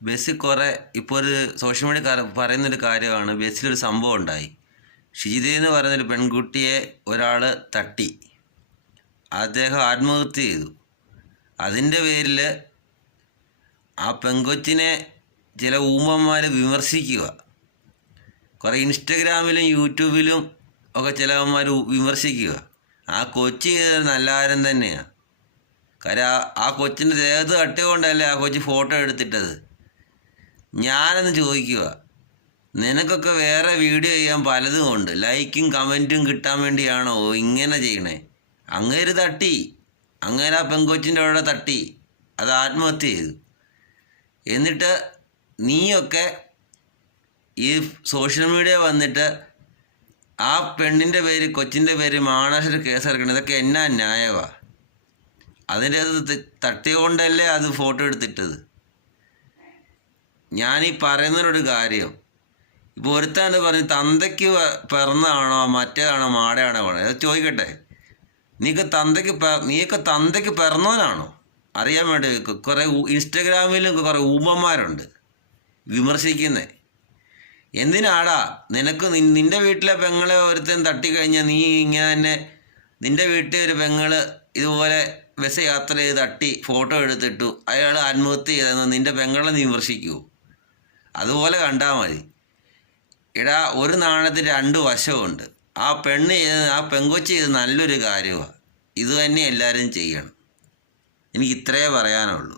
ബസ്സിൽ കുറേ ഇപ്പോൾ ഒരു സോഷ്യൽ മീഡിയ പറയുന്നൊരു കാര്യമാണ്. ബസ്സിലൊരു സംഭവം ഉണ്ടായി. ഷിജിത എന്ന് പറയുന്നൊരു പെൺകുട്ടിയെ ഒരാൾ തട്ടി, അദ്ദേഹം ആത്മഹത്യ ചെയ്തു. അതിൻ്റെ പേരിൽ ആ പെങ്കൊച്ചിനെ ചില ഊമന്മാർ വിമർശിക്കുക. കുറേ ഇൻസ്റ്റഗ്രാമിലും യൂട്യൂബിലും ഒക്കെ ചിലവന്മാർ വിമർശിക്കുക. ആ കൊച്ചി നല്ല കാര്യം തന്നെയാണ്. കാര്യം ആ കൊച്ചിൻ്റെ ദേഹത്ത് തട്ടിക്കൊണ്ടല്ലേ ആ കൊച്ചി ഫോട്ടോ എടുത്തിട്ടത്. ഞാനെന്ന് ചോദിക്കുക, നിനക്കൊക്കെ വേറെ വീഡിയോ ചെയ്യാൻ പലതും ഉണ്ട്, ലൈക്കും കമൻറ്റും കിട്ടാൻ വേണ്ടിയാണോ ഇങ്ങനെ ചെയ്യണേ? അങ്ങേര് തട്ടി, അങ്ങേര് ആ പെങ്കൊച്ചിൻ്റെ അവിടെ തട്ടി, അത് ആത്മഹത്യ ചെയ്തു. എന്നിട്ട് നീയൊക്കെ ഈ സോഷ്യൽ മീഡിയ വന്നിട്ട് ആ പെണ്ണിൻ്റെ പേര്, കൊച്ചിൻ്റെ പേര് മാനഹാനി കേസെടുക്കണം. ഇതൊക്കെ എന്നാ ന്യായമാണ്? അതിൻ്റെ അത് തട്ടിക്കൊണ്ടല്ലേ അത് ഫോട്ടോ എടുത്തിട്ടത്. ഞാനീ പറയുന്നതിനൊരു കാര്യം, ഇപ്പോൾ ഒരുത്താണ്ട് പറഞ്ഞ് തന്തയ്ക്ക് പിറന്നാണോ മറ്റേതാണോ മാടയാണോ വേണം, അത് ചോദിക്കട്ടെ. നീയൊക്കെ തന്തയ്ക്ക് പിറന്നവനാണോ അറിയാൻ വേണ്ടി കുറേ ഇൻസ്റ്റഗ്രാമിലും കുറേ ഊമന്മാരുണ്ട് വിമർശിക്കുന്നത്. എന്തിനാടാ നിനക്ക് നിൻ്റെ വീട്ടിലെ പെങ്ങളെ ഒരുത്തൻ തട്ടിക്കഴിഞ്ഞാൽ നീ ഇങ്ങനെ തന്നെ നിൻ്റെ വീട്ടിൽ ഒരു പെങ്ങള് ഇതുപോലെ ബസ് യാത്ര ചെയ്ത് തട്ടി ഫോട്ടോ എടുത്തിട്ടു അയാൾ ആത്മഹത്യ ചെയ്തെന്ന് നിൻ്റെ പെങ്ങളെ നീ വിമർശിക്കൂ? അതുപോലെ കണ്ടാൽ മതി. എടാ, ഒരു നാണയത്തിന് രണ്ട് വശമുണ്ട്. ആ പെങ്കൊച്ചി ചെയ്ത് നല്ലൊരു കാര്യമാണ്. ഇത് തന്നെ എല്ലാവരും ചെയ്യണം. എനിക്ക് ഇത്രയേ പറയാനുള്ളൂ.